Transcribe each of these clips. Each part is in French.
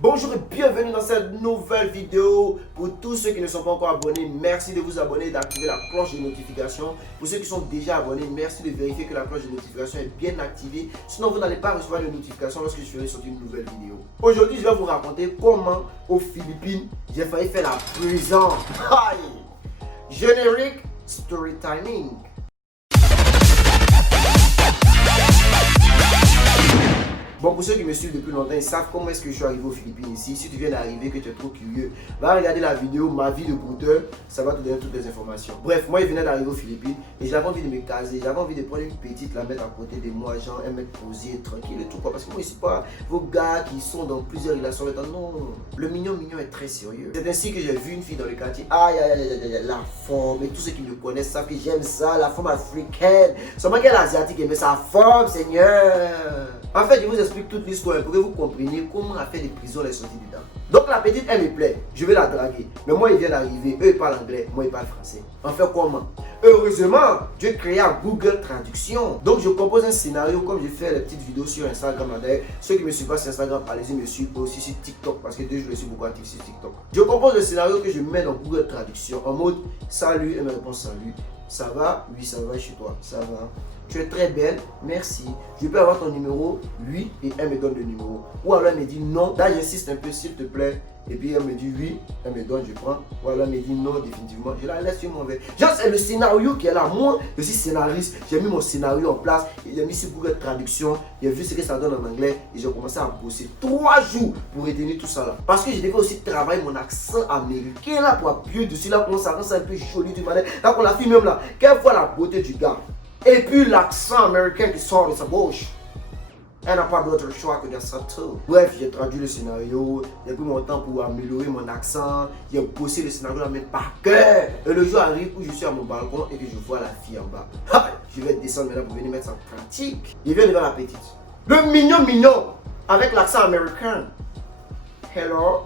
Bonjour et bienvenue dans cette nouvelle vidéo. Pour tous ceux qui ne sont pas encore abonnés, merci de vous abonner et d'activer la cloche de notification. Pour ceux qui sont déjà abonnés, merci de vérifier que la cloche de notification est bien activée. Sinon, vous n'allez pas recevoir de notification lorsque je ferai sortir une nouvelle vidéo. Aujourd'hui, je vais vous raconter comment aux Philippines, j'ai failli faire la prison. Générique story timing. Bon, pour ceux qui me suivent depuis longtemps, ils savent comment est-ce que je suis arrivé aux Philippines ici. Si tu viens d'arriver, que tu es trop curieux, va regarder la vidéo Ma vie de brouteur, ça va te donner toutes les informations. Bref, moi, je venais d'arriver aux Philippines et j'avais envie de me caser. J'avais envie de prendre une petite, la mettre à côté de moi, genre un mec posé, tranquille et tout quoi. Parce que moi, je ne suis pas vos gars qui sont dans plusieurs relations. Non, le mignon est très sérieux. C'est ainsi que j'ai vu une fille dans le quartier. Aïe, aïe, aïe, aïe, aïe, la forme. Et tous ceux qui me connaissent savent que j'aime ça, la forme africaine. Seulement qu'elle est asiatique, mais sa forme, Seigneur. En fait, je vous explique toute l'histoire pour que vous compreniez comment la fait des prisons elle est sortie dedans. Donc la petite, elle me plaît, je vais la draguer. Mais moi, il vient d'arriver, eux ils parlent anglais, moi ils parlent français. On fait comment? Heureusement, Dieu créa Google Traduction. Donc je compose un scénario comme je fais les petites vidéos sur Instagram. D'ailleurs, ceux qui me suivent pas sur Instagram, allez-y me suivre aussi sur TikTok parce que je le suis beaucoup actif sur TikTok. Je compose le scénario que je mets dans Google Traduction en mode salut, elle me répond salut. Ça va? Oui, ça va chez toi. Ça va. Tu es très belle, merci. Je peux avoir ton numéro? Oui, et elle me donne le numéro. Ou alors elle me dit non. Là, j'insiste un peu, s'il te plaît. Et puis elle me dit oui, elle me donne, je prends. Ou alors elle me dit non, définitivement. Je la laisse sur mon verre. Genre, c'est le scénario qui est là. Moi, je suis scénariste. J'ai mis mon scénario en place. J'ai mis sur Google Traduction. J'ai vu ce que ça donne en anglais. Et j'ai commencé à bosser 3 jours pour retenir tout ça là. Parce que je devais aussi travailler mon accent américain là pour appuyer dessus. Là, pour ça rend ça un peu joli du manière. Là, pour la fille même là, qu'elle voit la beauté du gars. Et puis l'accent américain qui sort de sa bouche. Elle n'a pas d'autre choix que de ça tout. Bref, j'ai traduit le scénario, j'ai pris mon temps pour améliorer mon accent, j'ai bossé le scénario là même par cœur. Et le jour arrive où je suis à mon balcon et que je vois la fille en bas. Je vais descendre maintenant pour venir mettre ça en pratique. Je viens devant la petite. Le mignon avec l'accent américain. Hello.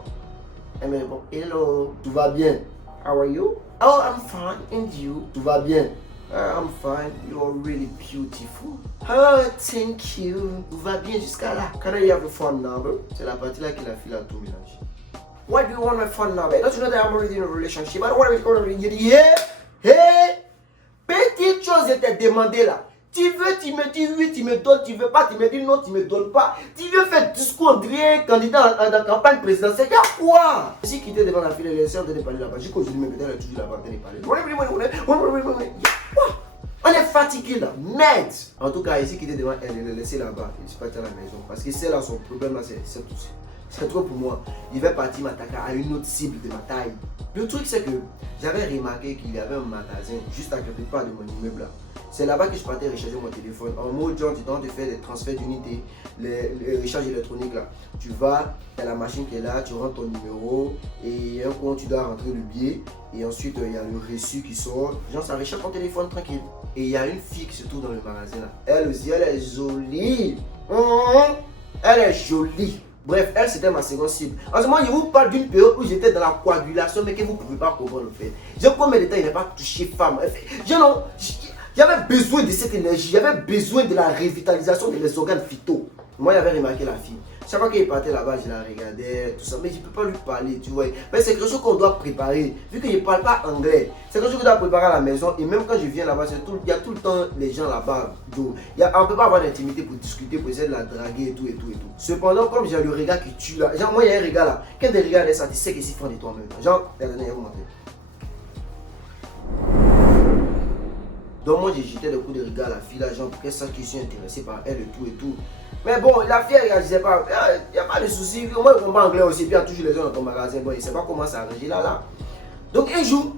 Elle me répond, hello. Tout va bien? How are you? Oh, I'm fine. And you? Tout va bien? I'm fine, you're really beautiful. Oh, thank you. Tout va bien jusqu'à là. Can I have your phone number? C'est la partie là que la fille a tout mélangé. Why do you want my phone number? Don't you know that I'm already in a relationship? I don't want to be in a relationship. Hey! Petite chose, je t'ai demandé là. Tu veux, tu me dis oui, tu me donnes, tu veux pas, tu me dis non, tu me donnes pas. Tu veux faire discours André, candidat à la campagne présidentielle, y'a quoi? Je suis quitté devant la file, elle est en train de parler là-bas. Jusqu'aujourd'hui, même peut-être elle est toujours là-bas en train de parler. On est fatigué là, merde. En tout cas, ici quitté devant elle, elle est laissée là-bas. Je suis parti à la maison parce que c'est là son problème là, c'est trop pour moi. Il va partir m'attaquer à une autre cible de ma taille. Le truc c'est que j'avais remarqué qu'il y avait un magasin juste à quelque part de mon immeuble là. C'est là-bas que je partais recharger mon téléphone. En mode genre, tu dois te faire des transferts d'unités, les recharges électroniques là. Tu vas, il y a la machine qui est là, tu rentres ton numéro et un compte, tu dois rentrer le billet. Et ensuite, il y a le reçu qui sort. Genre, ça recharge ton téléphone tranquille. Et il y a une fille qui se trouve dans le magasin là. Elle aussi, elle est jolie. Elle est jolie. Bref, elle c'était ma seconde cible. En ce moment, je vous parle d'une période où j'étais dans la coagulation, mais que vous ne pouvez pas comprendre le fait. J'ai combien de temps il n'a pas touché femme. J'avais besoin de cette énergie, j'avais besoin de la revitalisation de mes organes vitaux. Moi, j'avais remarqué la fille. Chaque fois qu'elle partait là-bas, je la regardais, tout ça. Mais je ne peux pas lui parler, tu vois. Mais c'est quelque chose qu'on doit préparer. Vu que je ne parle pas anglais, c'est quelque chose qu'on doit préparer à la maison. Et même quand je viens là-bas, il y a tout le temps les gens là-bas. On ne peut pas avoir d'intimité pour discuter, pour essayer de la draguer et tout. Cependant, comme j'ai le regard qui tue là, genre moi, il y a un regard là. Quand des regards ça, tu sais qu'ils s'y font de toi-même. Genre, regardez, je vais vous montrer. Donc moi j'ai jeté des coups de regard à la fille là, genre pour qu'elle sache que je suis intéressé par elle et tout. Mais bon, la fille elle réagissait pas, il n'y a pas de souci, moi je comprends anglais aussi, puis il y a toujours les gens dans ton magasin, bon il ne sait pas comment ça arranger là. Donc un jour,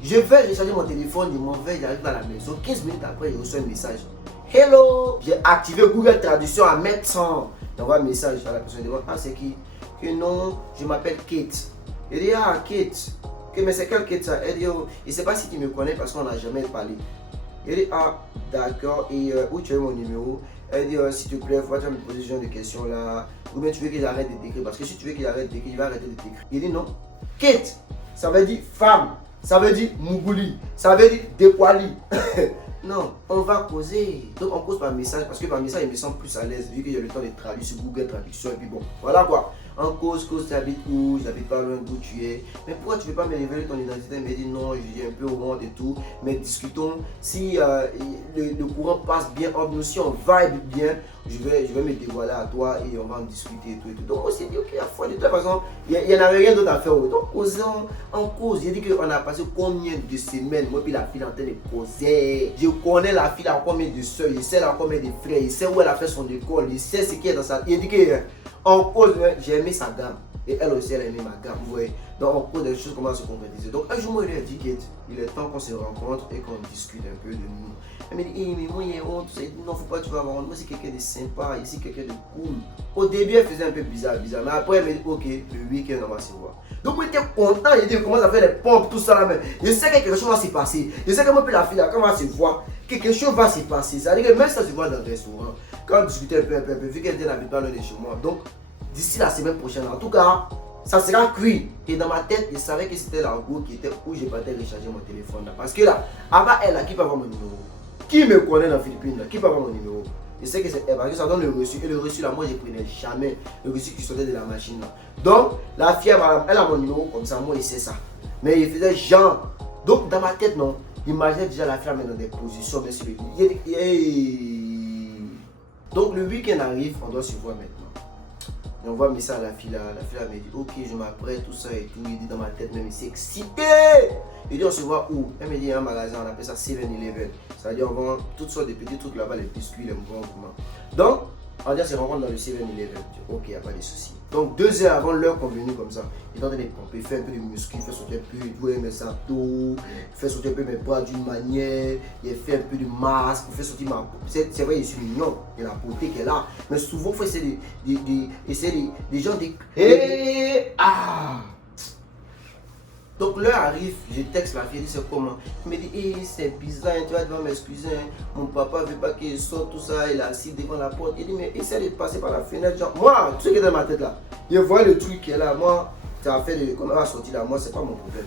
je vais recharger mon téléphone, je m'en vais, j'arrive à la maison, 15 minutes après je reçois un message. Hello, j'ai activé Google Traduction à mettre 100. J'envoie un message à la personne, demande, ah c'est qui? Que non, je m'appelle Kate. Elle dit, ah Kate, mais c'est quelle Kate ça? Elle dit, oh, je ne sais pas si tu me connais parce qu'on n'a jamais parlé. Elle dit, ah, d'accord, et où tu as mon numéro? Elle dit, s'il te plaît, il faut que tu me poses ce genre de questions là. Ou bien tu veux qu'il arrête de t'écrire? Parce que si tu veux qu'il arrête de t'écrire, il va arrêter de t'écrire. Il dit, non. Kate, ça veut dire femme, ça veut dire mougouli, ça veut dire dépoili. Non, on va causer. Donc on cause par message parce que par message, il me sent plus à l'aise vu qu'il y a le temps de traduire sur Google Traduction. Et puis bon, voilà quoi. En cause, tu habites où? J'habite pas loin d'où tu es. Mais pourquoi tu ne veux pas me révéler ton identité? Il me dit non, je dis un peu honte et tout. Mais discutons. Si le courant passe bien entre nous, si on vibe bien, je vais me dévoiler à toi et on va en discuter et tout. Et tout. Donc on s'est dit, ok, à foi, de toute façon, il n'y en avait rien d'autre à faire. Donc causons en cause. J'ai dit qu'on a passé combien de semaines, moi puis la fille en train de causer. Je connais la fille à combien de soeurs, je sais là combien de frères, je sais où elle a fait son école, je sais ce qui est dans sa... Il dit que en cause, j'ai aimé sa gamme. Et elle aussi, elle a aimé ma gamme. Vous voyez. Donc, en cause, des choses commencent à se concrétiser. Donc, un jour, moi, je lui ai dit qu'il est temps qu'on se rencontre et qu'on discute un peu de nous. Elle m'a dit, mais moi, il y a honte. Non, faut pas, tu vas avoir honte. Moi, c'est quelqu'un de sympa. Ici, quelqu'un de cool. Au début, elle faisait un peu bizarre. Mais après, elle m'a dit, ok, le week-end, on va se voir. Donc, moi, j'étais content. J'ai dit, comment ça fait des pompes, tout ça là. Mais je sais que quelque chose va se passer. Je sais que moi, puis la fille, là, quand on va se voir, quelque chose va se passer. C'est-à-dire que même si ça se voit dans le restaurant, quand on discutait un peu, vu qu'elle n'habite pas loin de chez moi. Donc, d'ici la semaine prochaine, en tout cas, ça sera cuit. Et dans ma tête, je savais que c'était l'argot qui était où je partais recharger mon téléphone. Là. Parce que là, avant elle, là, qui peut avoir mon numéro? Qui me connaît dans les Philippines? Là, qui peut avoir mon numéro? Je sais que c'est elle, parce que ça donne le reçu. Et le reçu, là, moi, je ne prenais jamais le reçu qui sortait de la machine. Là. Donc, la fille, elle a mon numéro comme ça, moi, il sait ça. Mais il faisait genre. Donc, dans ma tête, non. Imaginez déjà la fille dans des positions. Mais donc, le week-end arrive, on doit se voir maintenant. Et on voit un message à la fille là. La fille là me dit, ok, je m'apprête, tout ça et tout. Il dit dans ma tête, même, il s'est excité. Il dit, on se voit où? Elle me dit, il y a un magasin, on appelle ça 7-Eleven. C'est-à-dire, on vend toutes sortes de petits trucs là-bas, les biscuits, les mouvements. Donc, on dit, on se rencontre dans le 7-Eleven. Ok, il n'y a pas de souci. Donc, 2 heures avant l'heure convenue comme ça, il est en train de pomper, il fait un peu de muscu, il fait sauter un peu, il doit mes abdos, il fait sauter un peu mes bras d'une manière, il fait un peu de masse, il fait sauter ma peau. C'est vrai, je suis mignon, il y a la beauté qu'elle a, mais souvent, il faut essayer des gens de... Donc l'heure arrive, je texte la fille, elle dit c'est comment? Elle me dit, c'est bizarre, tu vas devoir m'excuser, mon papa ne veut pas qu'il sorte tout ça, il est assis devant la porte. Il dit, mais essaie de passer par la fenêtre. Genre, moi, tout ce qui est dans ma tête là, je vois le truc qui est là, moi, ça a fait de, comment elle va sortir là, moi, c'est pas mon problème.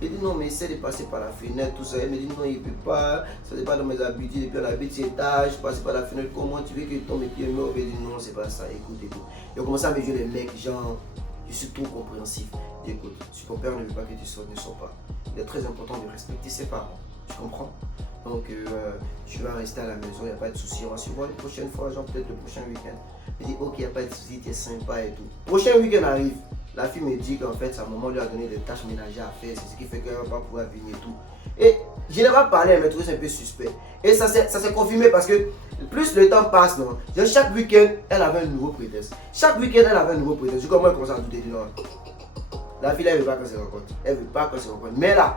Il dit, non, mais essaie de passer par la fenêtre, tout ça. Elle me dit, non, il ne peut pas, ça n'est pas dans mes habitudes, et puis on habite cet étage, passer par la fenêtre, comment tu veux que ton pied meurt? Il dit, non, c'est pas ça, écoute. Il a commencé à me dire les mecs, genre, je suis trop compréhensif. Écoute, si ton père ne veut pas que tu sortes, ne sors pas. Il est très important de respecter ses parents. Tu comprends? Donc, tu vas rester à la maison, il n'y a pas de souci. On va se voir une prochaine fois, genre peut-être le prochain week-end. Il dit, ok, il n'y a pas de souci, tu es sympa et tout. Prochain week-end arrive. La fille me dit qu'en fait, sa maman lui a donné des tâches ménagères à faire. C'est ce qui fait qu'elle ne va pas pouvoir venir et tout. Et je n'ai pas parlé, elle m'a trouvé un peu suspect. Et ça s'est confirmé parce que plus le temps passe, non, chaque week-end, elle avait un nouveau prétexte. Chaque week-end, elle avait un nouveau prétexte. Du coup, moi, je commence à douter. Non. La fille, elle ne veut pas qu'on se rencontre. Elle ne veut pas qu'on se rencontre. Mais là,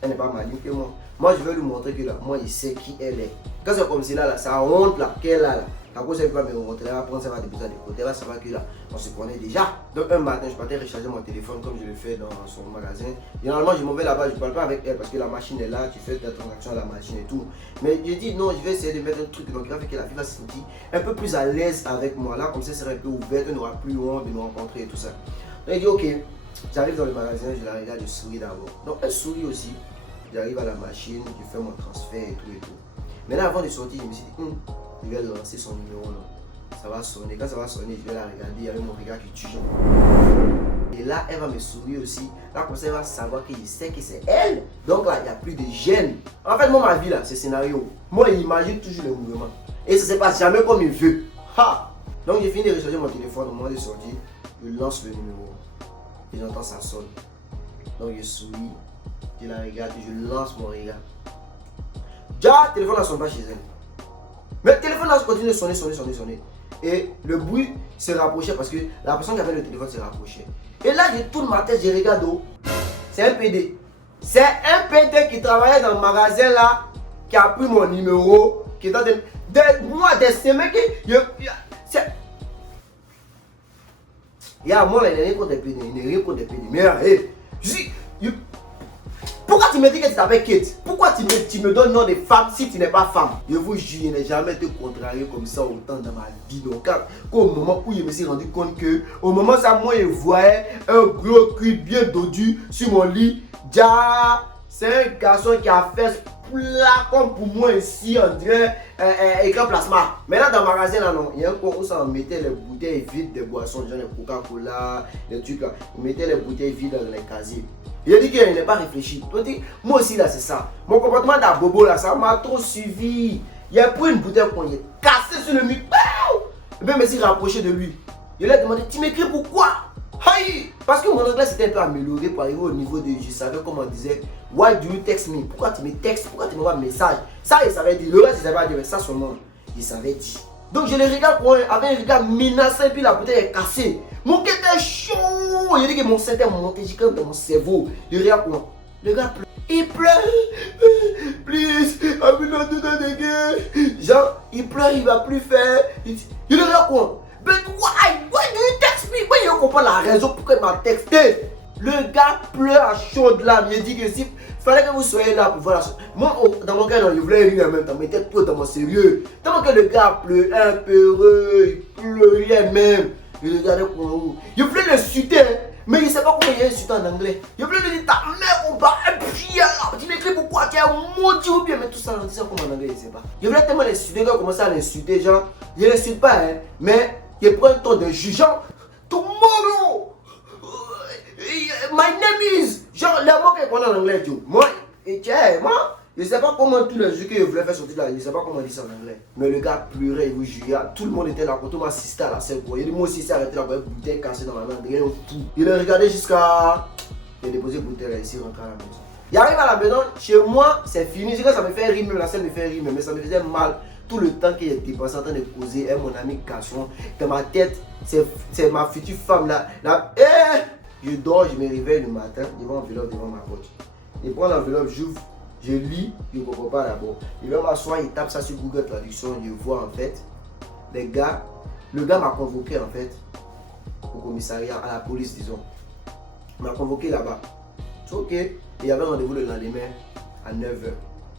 elle n'est pas maligne que moi. Moi, je vais lui montrer que là, moi, il sait qui elle est. Quand c'est comme cela, là, ça honte là, qu'elle a là. À cause, elle ne veut pas me montrer. Elle va prendre ça, va déposer de côté. Elle va savoir que là, on se connaît déjà. Donc, un matin, je partais recharger mon téléphone comme je le fais dans son magasin. Généralement, je m'en vais là-bas, je ne parle pas avec elle parce que la machine est là, tu fais ta transaction à la machine et tout. Mais je dis non, je vais essayer de mettre un truc donc il va faire que la fille va se sentir un peu plus à l'aise avec moi. Là, comme ça, elle sera un peu ouverte, elle n'aura plus honte de nous rencontrer et tout ça. Donc, il dit ok. J'arrive dans le magasin, je la regarde, je souris d'abord. Donc elle sourit aussi. J'arrive à la machine, je fais mon transfert et tout et tout. Maintenant avant de sortir, je me suis dit, je vais lancer son numéro là. Ça va sonner. Quand ça va sonner, je vais la regarder avec mon regard qui tue. Et là, elle va me sourire aussi. Là, comme ça, elle va savoir que je sais que c'est elle. Donc là, il n'y a plus de gêne. En fait, moi, ma vie là, c'est scénario. Moi, il imagine toujours les mouvements. Et ça ne se passe jamais comme il veut. Ha! Donc j'ai fini de recharger mon téléphone au moment de sortir. Je lance le numéro. Et j'entends ça sonne. Donc je souris, je la regarde et je lance mon regard. Déjà, le téléphone ne sonne pas chez elle. Mais le téléphone continue de sonner. Et le bruit se rapprochait parce que la personne qui avait le téléphone se rapprochait. Et là, je tourne ma tête, je regarde où. C'est un PD. C'est un PD qui travaillait dans le magasin là, qui a pris mon numéro, qui est dans des mois, des semaines. Moi, il n'y a rien contre les PD, il n'y a rien contre les PD. Mais pourquoi tu me dis que tu t'appelles Kate? Pourquoi tu me donnes le nom de femme si tu n'es pas femme? Je vous jure, je n'ai jamais été contrarié comme ça autant dans ma vie. Donc, au moment où je me suis rendu compte que, au moment où ça, moi, je voyais un gros cul bien dodu sur mon lit. C'est un garçon qui a fait plat comme pour moi ici, on dirait écran plasma. Maintenant dans le magasin là non, il y a un coin où ça on mettait les bouteilles vides de boissons, genre les Coca-Cola, les trucs là. On mettait les bouteilles vides dans les casiers. Il a dit qu'il n'est pas réfléchi. Moi aussi là c'est ça. Mon comportement d'Abobo là, ça m'a trop suivi. Il a pris une bouteille qu'on est cassé sur le mur. Et bien, je me suis rapproché de lui. Je lui ai demandé, tu m'écris pourquoi? Aïe! Parce que mon anglais s'était un peu amélioré pour arriver au niveau de, je savais comment on disait, why do you text me? Pourquoi tu me textes? Pourquoi tu m'envoies un message? Ça, il savait dire. Le reste, il savait pas dire, mais ça seulement, il savait dire. Donc, je le regarde avec un regard menaçant et puis la bouteille est cassée. Mon cœur était chaud. Il a dit que mon sein était monté jusqu'à dans mon cerveau. Je regarde comment? Le gars pleure. Il pleure. Please, I'm not doing that again. Genre, il pleure, il va plus faire. Il le regarde quoi? But why? Why do you text me? Why you comprends la raison pourquoi il m'a texté? Le gars pleure à chaudes larmes. Il dit que si fallait que vous soyez là pour voir la chose. Moi, dans mon cœur, je voulais rire en même temps, mais c'était trop dans mon sérieux. Tellement que le gars pleure un peu heureux, il pleurait même. Il regardait pour où. Il voulait le chuter, mais il ne sait pas comment il a insulté en anglais. Il voulait lui dire ta mère au bas, et puis là, tu m'écris pourquoi tu es maudit ou bien, mais tout ça, on disait comment en anglais, il ne sait pas. Il voulait tellement l'insulter qu'il a commencé à l'insulter, genre, il ne l'insulte pas, hein, mais il prend un ton de jugeant. Tomorrow, my name is. Genre, les mots qu'il prend en anglais, tu vois. Moi, je ne sais pas comment tous les jeux que je voulais faire sortir là, je ne sais pas comment on dit ça en anglais. Mais le gars pleurait, il vous jurait, tout le monde était là, quand on m'assistait à la scène. Il dit, moi aussi, il s'est arrêté là, avec une bouteille cassée dans la main, rien au tout. Il a regardé jusqu'à. Il a déposé la bouteille là, ici, rentré à la maison. Il arrive à la maison, chez moi, c'est fini. C'est que ça me fait rire, même la scène me fait rire, mais ça me faisait mal. Tout le temps qu'il était passé en train de causer, mon ami Cachon, dans ma tête, c'est ma future femme là. Je dors, je me réveille le matin, devant l'enveloppe, devant ma porte. Je prends l'enveloppe, j'ouvre, je lis, je ne comprends pas d'abord. Il va m'asseoir, il tape ça sur Google Traduction, je vois en fait, le gars m'a convoqué en fait, au commissariat, à la police disons. Il m'a convoqué là-bas. C'est ok, et il y avait rendez-vous le lendemain à 9h.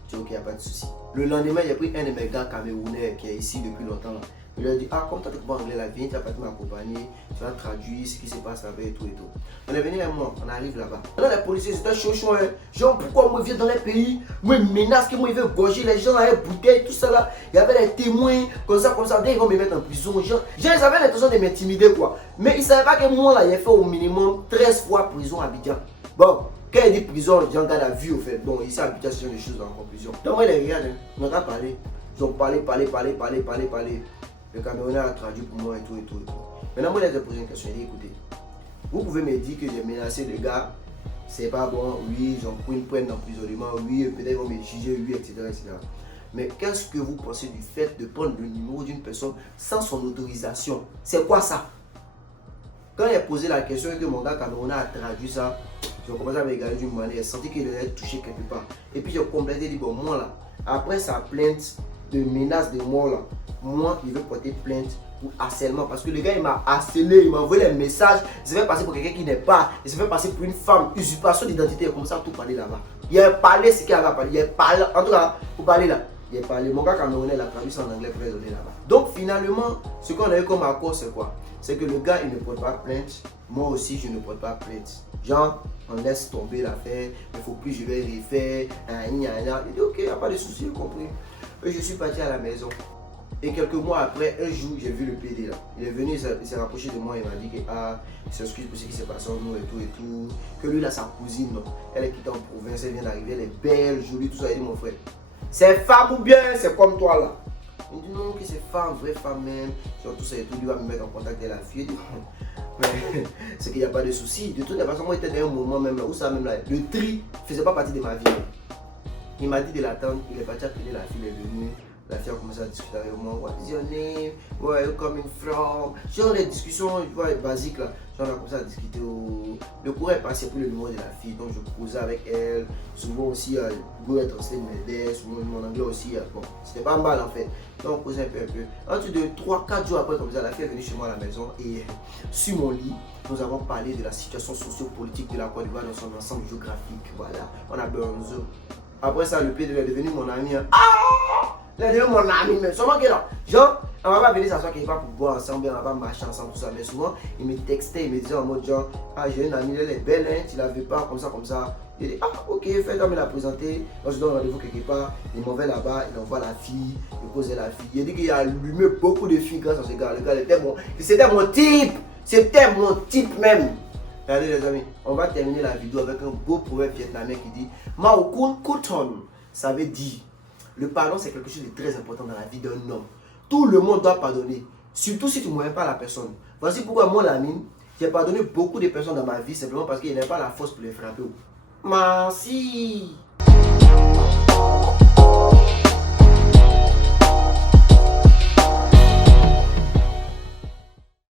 C'est ok, il n'y a pas de souci. Le lendemain, j'ai pris un de mes gars camerounais qui est ici depuis longtemps. Là. Il lui a dit, ah, comme tu as comprends anglais, la vie, tu vas pas m'accompagner, tu vas traduire ce qui se passe là-bas et tout et tout. On est venu avec moi, on arrive là-bas. Là, les policiers, c'était chaud, hein. Genre, pourquoi moi, je viens dans les pays, moi, ils menacent que moi, ils veulent gorger les gens avec bouteilles, tout ça là. Il y avait des témoins, comme ça, dès ils vont me mettre en prison. Genre, ils avaient l'intention de m'intimider, quoi. Mais ils ne savaient pas que moi, là, j'ai fait au minimum 13 fois prison à Abidjan. Bon. Quand il dit prison, j'en garde à vue au fait. Bon, ici à Abidjan, c'est des choses en conclusion. Donc, moi, les regarde, on a parlé. Ils ont parlé. Le Camerounais a traduit pour moi et tout. Maintenant, moi, je vais poser une question. Écoutez, vous pouvez me dire que j'ai menacé le gars, c'est pas bon, oui, ils ont pris une pointe d'emprisonnement, oui, peut-être ils vont me juger, oui, etc. Mais qu'est-ce que vous pensez du fait de prendre le numéro d'une personne sans son autorisation? C'est quoi ça? Quand il a posé la question et que mon gars camerounais a traduit ça, j'ai commencé à me regarder d'une manière, j'ai senti qu'il allait toucher quelque part. Et puis j'ai complètement dit, bon, moi là, après sa plainte de menace de mort là, moi, il veut porter plainte pour harcèlement. Parce que le gars, il m'a harcelé, il m'a envoyé les messages, il se fait passer pour quelqu'un qui n'est pas, il se fait passer pour une femme, usurpation d'identité, il a commencé à tout parler là-bas. Il a parlé ce qu'il avait parlé, il a parlé, en tout cas, pour parler là. Il a parlé, mon gars camerounais l'a traduit ça en anglais pour les donner là-bas. Donc finalement, ce qu'on a eu comme accord, c'est quoi? C'est que le gars, il ne porte pas plainte, moi aussi, je ne porte pas plainte. Genre, on laisse tomber l'affaire, il ne faut plus, je vais refaire, il dit ok, il n'y a pas de souci, j'ai compris. Et je suis parti à la maison. Et quelques mois après, un jour, j'ai vu le PD là. Il est venu, il s'est rapproché de moi, il m'a dit que il s'excuse pour ce qui s'est passé entre nous et tout. Que lui, là, sa cousine, non. Elle est quittée en province, elle vient d'arriver, elle est belle, jolie, tout ça. Il dit, mon frère, c'est femme ou bien c'est comme toi là? Il dit non, que c'est femme, vraie femme même. Sur tout ça et tout, lui va me mettre en contact avec la fille. Mais c'est qu'il n'y a pas de souci. De toute façon, moi, j'étais dans un moment même là, où ça même là, le tri ne faisait pas partie de ma vie. Il m'a dit de l'attendre, il est parti appeler la fille, elle est venue. La fille a commencé à discuter avec moi. What is your name? Where are you coming from? Genre les discussions basiques là. Genre on a commencé à discuter. Le cours est passé pour le numéro de la fille. Donc je causais avec elle. Souvent aussi, Google Translate m'aidait. Souvent mon anglais aussi. Bon, c'était pas mal en fait. Donc on causait un peu. Ensuite de 3-4 jours après, comme ça, la fille est venue chez moi à la maison. Et sur mon lit, nous avons parlé de la situation socio-politique de la Côte d'Ivoire dans son ensemble géographique. Voilà, on a Bernzo. Après ça, le PD est devenu mon ami. Il est devenu mon ami, mais seulement que là, genre, on va pas venir s'asseoir quelque part pour boire ensemble, on va pas marcher ensemble, tout ça. Mais souvent, il me textait, il me disait en mode genre, ah, j'ai une amie, elle est belle, hein, tu la veux pas, comme ça, comme ça. Il dit, ah, ok, fais-toi me la présenter. Quand je donne rendez-vous quelque part, il m'en va là-bas, il envoie la fille, il pose la fille. Il dit qu'il a allumé beaucoup de filles grâce à ce gars. Le gars était bon, c'était mon type, même. Regardez les amis, on va terminer la vidéo avec un beau proverbe vietnamien qui dit Maokun Kuton. Ça veut dire, le pardon c'est quelque chose de très important dans la vie d'un homme. Tout le monde doit pardonner, surtout si tu ne m'aimes pas la personne. Voici pourquoi moi, Lamine, j'ai pardonné beaucoup de personnes dans ma vie simplement parce qu'il n'y avait pas la force pour les frapper. Merci.